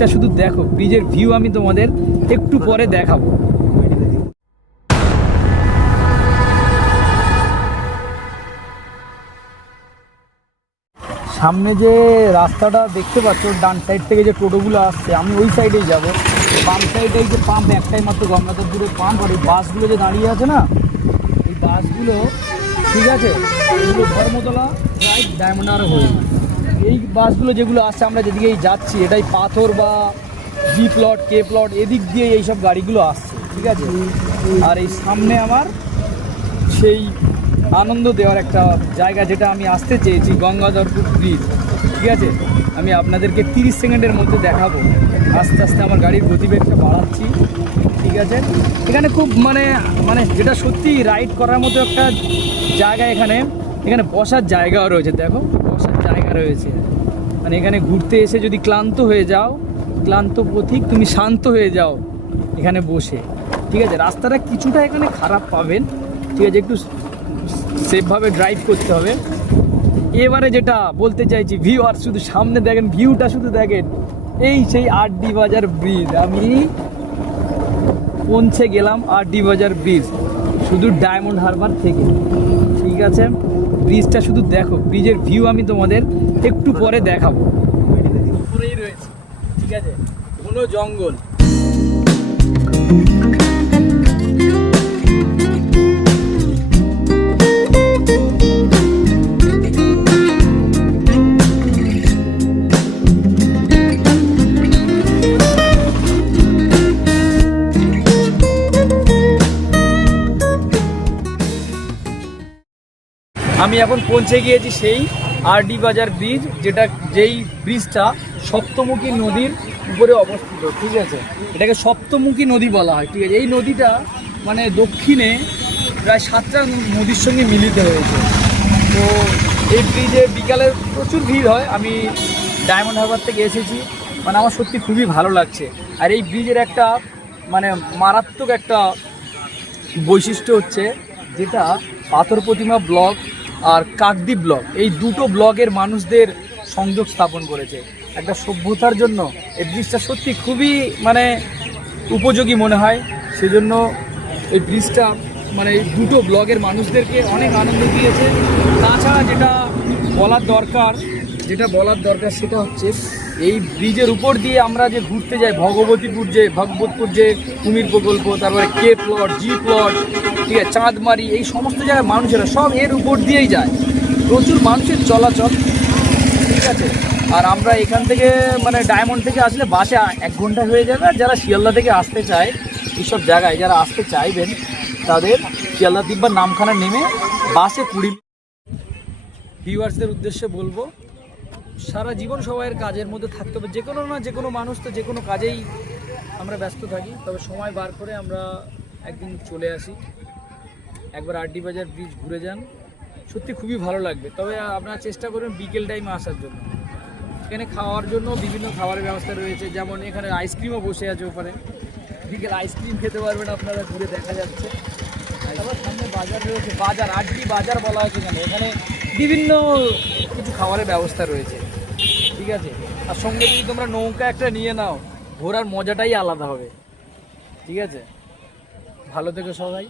ব্রিজটা শুধু দেখো ব্রিজের ভিউ আমি তোমাদের একটু পরে দেখাবো। সামনে যে রাস্তাটা দেখতে পাচ্ছ, ডান সাইড থেকে যে টোটোগুলো আসছে, আমি ওই সাইডেই যাব। বাম সাইডে যে পাম্প একটাই মাত্র গঙ্গাধর দূরে পাম্প আর এই বাসগুলো যে দাঁড়িয়ে আছে না, এই বাসগুলো, ঠিক আছে, এগুলো ধর্মতলা রাইট ডায়মন্ড আর হয়ে এই বাসগুলো যেগুলো আসছে, আমরা যেদিকেই যাচ্ছি, এটাই পাথর বা জি প্লট কে প্লট এদিক দিয়ে এইসব গাড়িগুলো আসছে, ঠিক আছে? আর এই সামনে আমার সেই আনন্দ দেওয়ার একটা জায়গা যেটা আমি আসতে চেয়েছি, গঙ্গাধরপুর ব্রিজ ঠিক আছে? আমি আপনাদেরকে তিরিশ সেকেন্ডের মধ্যে দেখাবো। আস্তে আস্তে আমার গাড়ির গতিবেগটা বাড়াচ্ছি, ঠিক আছে? এখানে খুব মানে মানে যেটা সত্যি রাইড করার মতো একটা জায়গা এখানে এখানে বসার জায়গাও রয়েছে, দেখো জায়গা রয়েছে। মানে এখানে ঘুরতে এসে যদি ক্লান্ত হয়ে যাও, ক্লান্ত পথিক, তুমি শান্ত হয়ে যাও এখানে বসে। ঠিক আছে? রাস্তাটা কিছুটা এখানে খারাপ পাবেন। ঠিক আছে? একটু সেফভাবে ড্রাইভ করতে হবে। এবারে যেটা বলতে চাইছি ভিউ আর শুধু সামনে দেখেন ভিউটা শুধু দেখেন। এই সেই আরডি বাজার ব্রিজ আমি পৌঁছে গেলাম আরডি বাজার ব্রিজ শুধু ডায়মন্ড হারবার থেকে। ঠিক আছে? ব্রিজটা শুধু দেখো ব্রিজের ভিউ আমি তোমাদের একটু পরে দেখাবো। উপরেই রয়েছে, ঠিক আছে? কোনো জঙ্গল। আমি এখন পৌঁছে গিয়েছি সেই আরডি বাজার ব্রিজ, যেটা যেই ব্রিজটা সপ্তমুখী নদীর উপরে অবস্থিত, ঠিক আছে? এটাকে সপ্তমুখী নদী বলা হয়, ঠিক আছে? এই নদীটা মানে দক্ষিণে প্রায় সাতটা নদীর সঙ্গে মিলিত হয়েছে। তো এই ব্রিজে বিকালে প্রচুর ভিড় হয়, আমি ডায়মন্ড হারবার থেকে এসেছি। মানে আমার সত্যি খুবই ভালো লাগছে। আর এই ব্রিজের একটা মানে মারাত্মক একটা বৈশিষ্ট্য হচ্ছে যেটা পাথর প্রতিমা ব্লক আর কাকদ্বীপ ব্লক, এই দুটো ব্লকের মানুষদের সংযোগ স্থাপন করেছে। একটা সভ্যতার জন্য এই ব্রিজটা সত্যি খুবই মানে উপযোগী মনে হয়। সেজন্য এই ব্রিজটা মানে এই দুটো ব্লগের মানুষদেরকে অনেক আনন্দ দিয়েছে। তাছাড়া যেটা বলার দরকার, যেটা বলার দরকার সেটা হচ্ছে এই ব্রিজের উপর দিয়ে আমরা যে ঘুরতে যাই, ভগবতীপুর যে, ভগবতপুর যে কুমির প্রকল্প, তারপরে কে প্লট জি প্লট ঠিক আছে, চাঁদমারি, এই সমস্ত জায়গায় মানুষেরা সব এর উপর দিয়েই যায়। প্রচুর মানুষের চলাচল, ঠিক আছে? আর আমরা এখান থেকে মানে ডায়মন্ড থেকে আসলে বাসে এক ঘণ্টা হয়ে যাবে, আর যারা শিয়ালদা থেকে আসতে চায়, এইসব জায়গায় যারা আসতে চাইবেন, তাদের শিয়ালদা তিব্বার নামখানা নেমে বাসে কুড়ি ভিউয়ার্সদের উদ্দেশ্যে বলব সারা জীবন সবাইয়ের কাজের মধ্যে থাকতে হবে। যে কোনো না, যে কোনো মানুষ তো যে কোনো কাজেই আমরা ব্যস্ত থাকি। তবে সময় বার করে আমরা একদিন চলে আসি। একবার আরডি বাজার ব্রিজ ঘুরে যান। সত্যি খুবই ভালো লাগবে। তবে আপনারা চেষ্টা করবেন বিকেল টাইমে আসার জন্য। এখানে খাওয়ার জন্য বিভিন্ন খাবারের ব্যবস্থা রয়েছে। যেমন এখানে আইসক্রিমও বসে আছে ওখানে বিকেল আইসক্রিম খেতে পারবেন আপনারা, ঘুরে দেখা যাচ্ছে। তারপর সামনে বাজার রয়েছে। বাজার আটটি বাজার বলা হয়েছে এখানে এখানে বিভিন্ন কিছু খাবারের ব্যবস্থা রয়েছে। ঠিক আছে। আর সঙ্গে যদি তোমরা নৌকা একটা নিয়ে নাও, ঘোরার মজাটাই আলাদা হবে। ঠিক আছে? ভালো থেকো সবাই।